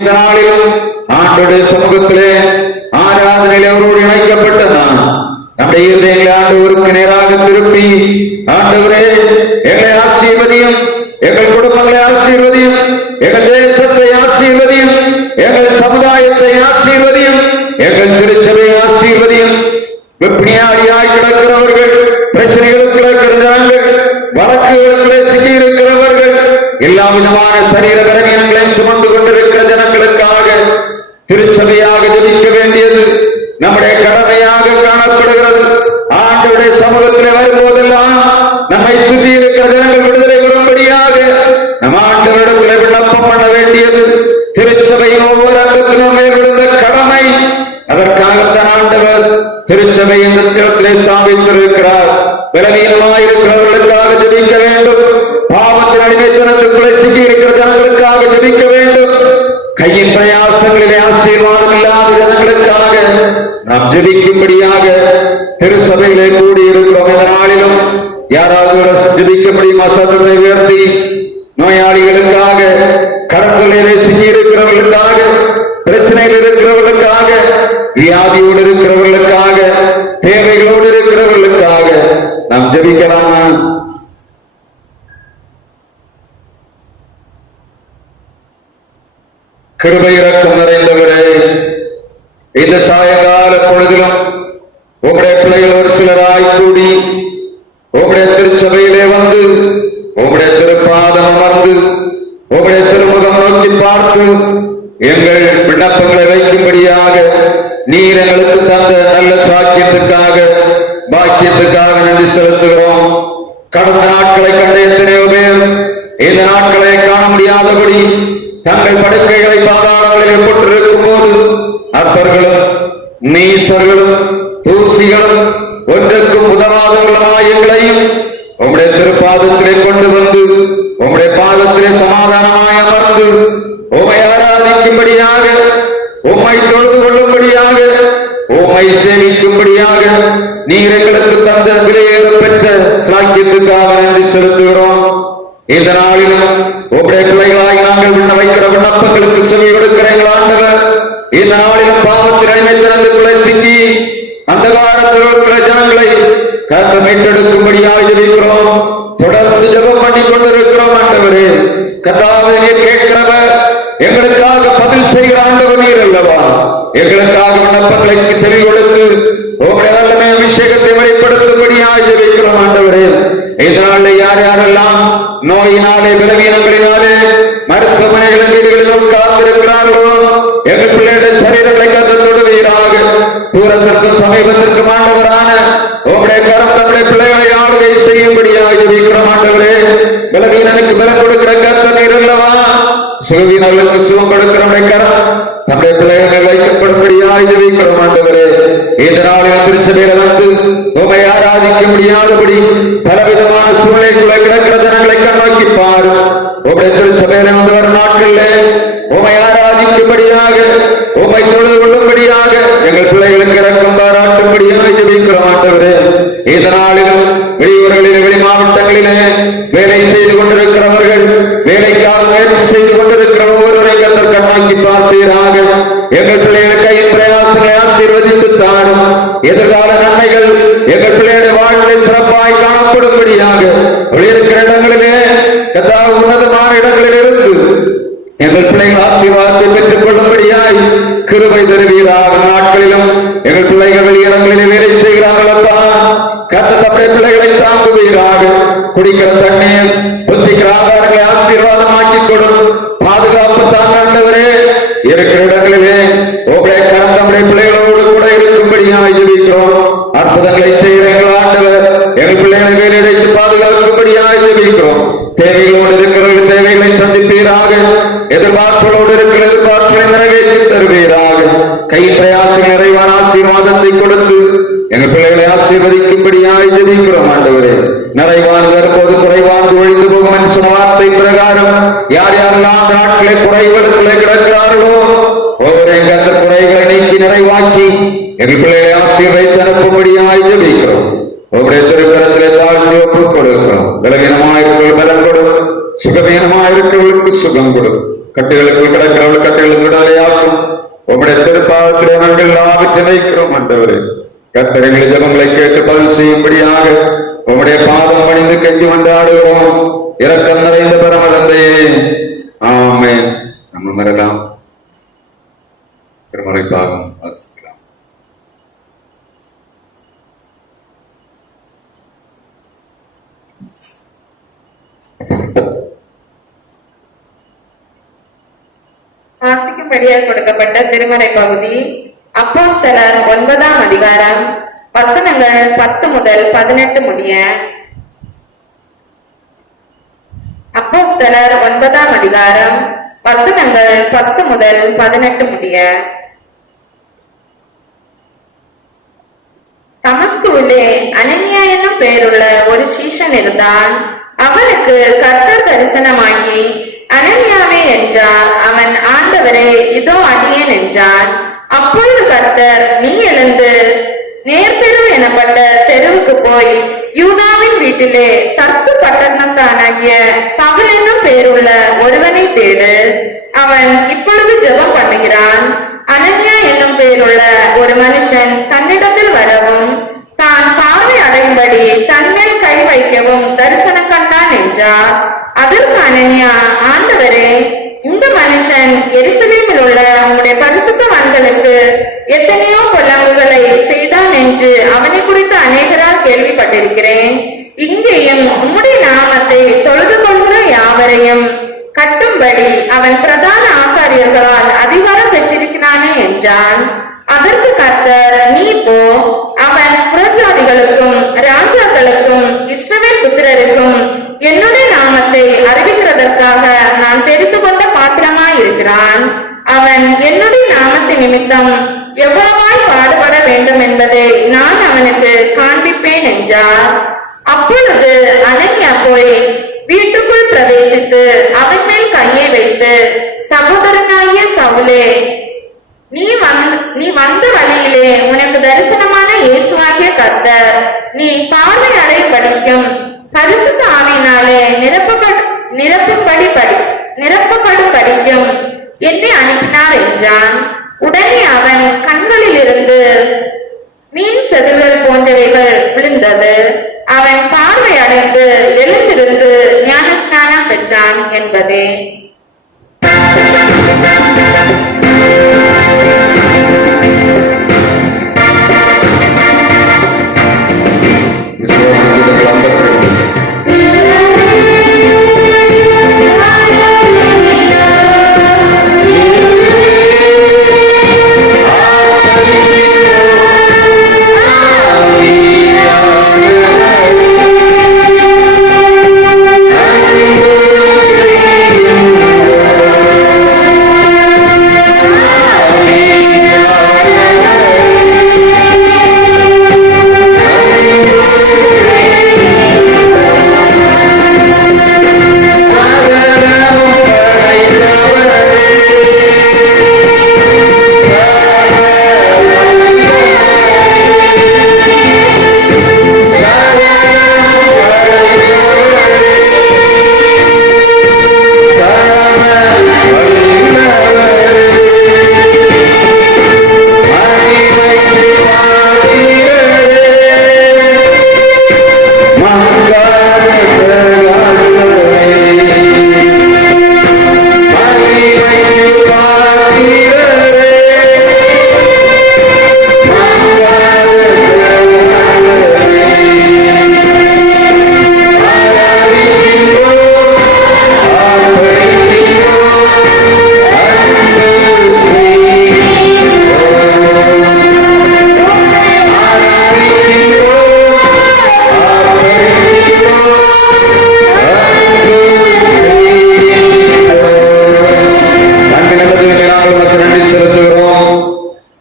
இந்த நாளிலும் ஆண்டோடைய சமூகத்திலே ஆராதனையில் அவரோடு இணைக்கப்பட்ட நான் நம்முடைய இதயங்களை ஆண்டவருக்கு நேராக திருப்பி, ஆண்டவரே எங்களை ஆசீர்வதியும், எங்கள் குடும்பங்களை ஆசீர்வதியும், எங்கள் தேசத்தை ஆசீர்வதியும், எங்கள் சமுதாயத்தை ஆசீர்வதியும், எங்கள் திருச்சபையை ஆசீர்வதியும். வெப்பினியாடியாய் கிடக்கிறவர்கள், பிரச்சனைகளுக்கு கிடக்கிற ஜனங்கள், வழக்குகளுக்குள்ளே சிக்கியிருக்கிறவர்கள், எல்லா விதமான சரீர பலவீனங்களை சுமந்து கொண்டிருக்கிற ஜனங்களுக்காக திருச்சபையாக ஜெபிக்க வேண்டியது நம்முடைய கடமையாக காணப்படுகிறது. ஆண்டவருடைய சமூகத்தில் வரும்போதெல்லாம் நம்மை சுற்றி இருக்கிற ஜனங்கள் விடுதலை பெறும்படியாக நம் ஆண்டவரிடத்தில் விண்ணப்பம் பண்ண வேண்டியது திருச்சபையின் ஒவ்வொரு அங்கத்திலும் விழுந்த கடமை. அதற்காகத்தான் ஆண்டவர் திருச்சபை இந்த தினத்திலே ஸ்தாபித்திருக்கிறார். பலவீனமாயிருக்கிறவர்களுக்காக ஜெபிக்க வேண்டும், பாவத்தின் அடிமைத்தனத்துக்குள்ளே சிக்கி இருக்கிற ஜனங்களுக்காக ஜெபிக்க வேண்டும், கையின் பிரயாசங்களிலே ஆசீர்வாதம் இல்லாத ஜனங்களுக்காக நாம் ஜெபிக்கும்படியாக திருச்சபையிலே கூடியிருக்கிறோம். இந்த நாளிலும் யாராவது ஜெபிக்க முடியுமா? சத்தத்தை உயர்த்தி நோயாளிகளுக்காக, கடற்கரையிலே சிக்கி இருக்கிறவர்களுக்காக, பிரச்சனையில் இருக்கிறவர்களுக்காக, வியாதியோடு இருக்கிறவர்களுக்காக, தேவைகளோடு இருக்கிறவர்களுக்காக நாம் ஜெபிக்கலாமா? கிருபை இரக்கம் நிறைந்தவரே, இந்த சாயங்கால பொழுதிலும் உங்களுடைய பிள்ளைகள் ஒரு சிலராய் கூடி உங்களுடைய திருச்சபையிலே வந்து உங்களுடைய திருப்பாதம் அமர்ந்து உங்களுடைய திருமுகம் நோக்கி பார்த்து எங்கள் விண்ணப்பங்களை வைக்கும்படியாக நீர் எங்களுக்கு தந்த நல்ல சாக்கியத்துக்காக, பாக்கியத்துக்காக நன்றி செலுத்துகிறோம். கடந்த நாட்களை கண்ட எத்தனையோ பேர் இந்த நாட்களை காண முடியாதபடி தங்கள் படுக்கைகளை பாதாளங்களில் போட்டிருக்கும் போது அப்பர்களும் நீசர்களும் தூசிகளும் ஒன்றுக்கும் உதவாதவர்களாய் எங்களையும் உங்களுடைய திருப்பாதத்திலே கொண்டு வந்து உங்களுடைய பாதத்திலே சமாதானமாய் அமர்ந்து உம்மை ஆராதிக்கும்படியாக, உம்மை தொழுது கொள்ளும்படியாக, உம்மை சேவிக்கும்படியாக நீர் எங்களுக்கு தந்த விலையேற பெற்ற சாக்கியத்துக்காக நன்றி செலுத்துகிறோம். இந்த நாளிலும் உங்களுடைய பிள்ளைகளாய் நாங்கள் விண்ண வைக்கிற விண்ணப்பங்களுக்கு செவி கொடுக்கிற எங்கள் ஆண்டவர், இந்த நாளிலும் பாவத்தின் அடிமைத்தனத்துக்குள்ளே சிக்கி அந்த காலத்தில் இருக்கிற ஜனங்களை கர்த்தர் மீட்டெடுக்கும்படியாக ஜெபிக்கிறோம். தொடர்ந்து ஜெபம் பண்ணி கொண்டிருக்கிறோம். ஆண்டவரே கர்த்தாவே, நீர் கேட்கிறவர், எங்களுக்காக பதில் செய்கிற ஆண்டவர் நீர் அல்லவா? எங்களுக்காக விண்ணப்பங்களுக்கு செவி கொடுத்து உங்களுடைய வல்லமை அபிஷேகத்தை வெளிப்படுத்தும்படியாக ஜெபிக்கிறோம். ஆண்டவரே, இதனால யார் யாரெல்லாம் நோயினாலே, பலவீனங்களினாலே மருத்துவமனைகளின் வீடுகளிலும் காத்திருக்கிறார்களோ எங்கள் பிள்ளைகளுடைய சரீரங்களை கர்த்தர் தொடுவீராக. தூரத்திற்கும் சமீபத்திற்கும் ஆண்டவரான உங்களுடைய கரம் தம்முடைய பிள்ளைகளை ஆளுகை செய்யும்படியாக ஜெபிக்கிறோம். ஆண்டவரே, பலவீனனுக்கு பலம் கொடுக்கிற கர்த்தர் நீர் அல்லவா? சுகவீனர்களுக்கு சுகம் கொடுக்கிற கரம் நம்முடைய பிள்ளைகள் வைக்கப்படும்படியாக ஜெபிக்கிறோம். ஆண்டவரே, இந்த நாளில் திருச்சபையில வந்து உம்மை ஆராதிக்க முடியாதபடி பலவிதமான சூழ்நிலைக்குள்ள கிடக்கிற ஜனங்களை கண்ணோக்கி பாரும். உம்முடைய திருச்சபையில வந்து வரும் நாட்களில் உம்மை ஆராதிக்கும்படியாக, உம்மை தொழுது கொள்ளும்படியாக எங்கள் பிள்ளைகளுக்கு இரக்கம் பாராட்டும்படியாக ஜெபிக்கிறோம். ஆண்டவரே, இந்த நாளிலும் வெளியூர்களிலே, வெளி மாவட்டங்களிலே வேலை செய்து கொண்டிருக்கிறவர்கள், வேலைக்காக முயற்சி செய்து கொண்டிருக்கிற ஒவ்வொருவரை கர்த்தர் கண்ணோக்கி பார்ப்பீராக. எங்கள் பிள்ளைகளுக்கு கையின் பிரயாசங்களை ஆசீர்வதித்து தாரும். எதிர்கால நன்மைகள் எங்கள் பிள்ளைகளுடைய வாழ்விலை சிறப்பாய் காணப்படும்படியாக இருக்கிற இடங்களிலே, உன்னதமான இடங்களில் இருந்து எங்கள் பிள்ளைகள் ஆசீர்வாதத்தை பெற்றுக் கொள்ளும்படியாய் கிருபை தருவீராக. நாட்களிலும் எங்கள் பிள்ளைகள் வெளியிடங்களிலே வேலை செய்கிறார்கள் அப்பா, கர்த்தர் தம்முடைய பிள்ளைகளை தாங்குவீராக. குடிக்கிற தண்ணீர், புசிக்கிற ஆகாரங்களை ஆசீர்வாதமாக்கி கொடும். பாதுகாப்பு தாங்கண்டவரே, இருக்கிற இடங்களிலே உங்களுடைய கரம் தம்முடைய பிள்ளைகளோடு கூட இருக்கும்படியாய் ஜெபிக்கிறோம். அற்புதங்களை செய்கிற எங்கள் ஆண்டவர் எங்கள் பிள்ளைகளை வேலையடைத்து பாதுகாக்கும்படியாய் ஜெபிக்கிறோம். தேவைகளோடு இருக்கிறவர்கள் தேவைகளை சந்திப்பீராக. எதிர்பார்ப்புகளோடு இருக்கிற எதிர்பார்ப்புகளை நிறைவேற்றி தருவீராக. கை பிரயாசம் நிறைவான ஆசீர்வாதத்தை கொடுத்து எங்கள் பிள்ளைகளை ஆசீர்வதிக்கும்படியாய் ஜெபிக்கிறோம். ஆண்டவரே, நிறைவானது வரும்போது குறைவானது ஒழிந்து போகும் என் சொன்ன வார்த்தை பிரகாரம் யார் யாரெல்லாம் அந்த நாட்களை குறைகளுக்குள்ளே கிடக்கிறார்களோ ஒவ்வொரு கர்த்தர் குறைகளை நீக்கி நிறைவாக்கி எங்கள் பிள்ளைகளை ஆசீர்வதித்து அனுப்பும்படியாய் ஜெபிக்கிறோம். உங்களுடைய திருக்கரத்திலே தாழ்ந்து ஒப்புக் கொடுக்கிறோம். பலவீனமாயிருக்க பலம் கொடு, சுகவீனமாயிருக்கிறவர்களுக்கு சுகம் கொடு. கட்டுகளுக்கு கிடக்கிறவள் கட்டுகளுக்கு விடுதலையாக்கும். உங்களுடைய திருப்பாதத்திலே நாங்கள் எல்லாவற்றை வைக்கிறோம் ஆண்டவரே. கர்த்தர்களின் ஜெபங்களை கேட்டு பதில் செய்யும்படியாக உங்களுடைய பாதம் பணிந்து கெஞ்சி கொண்டாடுகிறோம். இரக்கம் நிறைந்த பரம தந்தையே, ஆமென். நம்ம மறலாம் திருமறை பாகம் வாசிக்கலாம். வாசிக்கும்படியாக கொடுக்கப்பட்ட திருமறை பகுதி அப்போஸ்தலர் 9ஆம் அதிகாரம் வசனங்கள் 10 முதல் 18 முடிய. அப்போஸ்தலர் 9ஆம் அதிகாரம் வசனங்கள் 10 முதல் 18 முடிய. தமஸ்குவிலே அனனியா என்னும் பெயருள்ள ஒரு சீஷன் இருந்தான். அவனுக்கு கர்த்தர் தரிசனமாகி, அனனியாவே என்றார். அவன், ஆண்டவரே, இதோ அடியேன் என்றான். அப்பொழுது கர்த்தர், நீ எழுந்து நேர்தெரு எனப்பட்ட தெருவுக்கு போய் யூதாவின் வீட்டிலே தர்சு பட்டணத்தானாகிய சவுல் என்னும் பெயருள்ள ஒருவனை தேடு. அவன் இப்பொழுது ஜெபம் பண்ணுகிறான். அனனியா என்னும் பெயருள்ள ஒரு மனுஷன் தன்னிடத்தில் வரவும் தான் பார்வை அடையும்படி தன்மேல் கை வைக்கவும் தரிசனம் கண்டான் என்றார். அதற்கு அனனியா, ஆண்டவரே, இந்த மனுஷன் எருசலேமில் உள்ள உம்முடைய பரிசுத்தவான்களுக்கு எத்தனையோ பொல்லாங்குகளை செய்தான் என்று அவனை குறித்து அநேகரால் கேள்விப்பட்டிருக்கிறேன். இங்கேயும் உம்முடைய நாமத்தை தொழுது கொள்கிற யாவரையும் கட்டும்படி அவன் பிரதான ஆசாரியர்களால் அதிகாரம் பெற்றிருக்கிறானே என்றான். அதற்கு கர்த்தர், நீ போ, அவன் புறஜாதிகளுக்கும் ராஜாக்களுக்கும் இஸ்ரவேல் புத்திரருக்கும் என்னுடைய நாமத்தை அறிவிக்கிறதற்காக நான் தெரிந்து கொண்ட பாத்திரமாய் இருக்கிறான். அவன் என்னுடைய நாமத்தின் நிமித்தம் எவ்வளவாய் பாடுபட வேண்டும் என்பதை நான் அவனுக்கு காண்பிப்பேன் என்றார். அப்பொழுது அனனியா போய் வீட்டுக்குள் பிரவேசித்து அவன் மேல் கையை வைத்து, சகோதரனாகிய சவுலே, நீ வந்த வழியிலே உனக்கு தரிசனமான இயேசுவாகிய கர்த்தர் நீ பார்வை அடைபடிக்கும் பரிசுத்த ஆவியினாலே நிரப்பப்படும் படிக்கும் என்னை அனுப்பினார் என்றான். உடனே அவன் கண்களில் இருந்து மீன் செதில்கள் போன்றவைகள் விழுந்தது. அவன் பார்வை அடைந்து எழுந்திருந்து ஞானஸ்நானம் பெற்றான் என்பதே.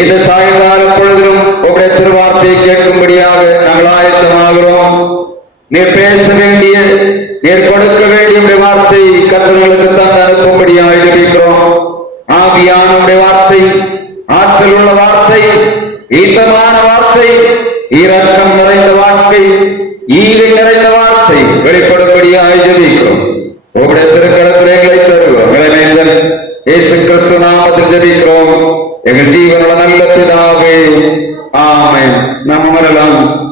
இந்த சாயங்கால பொழுதிலும் உங்களுடைய திருவார்த்தையை கேட்கும்படியாக நாங்கள் ஆயத்தமாகிறோம். நீர் பேச வேண்டிய, நீர் கொடுக்க வேண்டிய வார்த்தை கர்த்தர்களுக்கு தந்து அனுப்பும்படியாக ஜெபிக்கிறோம். ஆவியான உடைய வார்த்தை, ஆற்றல் உள்ள வார்த்தை, ஈட்டமான வார்த்தை, இரக்கம் நிறைந்த வாழ்க்கை, ஈகை நிறைந்த வார்த்தை வெளிப்படும்படியாக ஜெபிக்கிறோம். உங்களுடைய திருக்கரத்திலே எங்களை தருவோம். ஜெபிக்கிறோம் எங்கள் ஜீவனுள்ள நல்ல பிதாவே, ஆமென். நாம் அமரலாம்.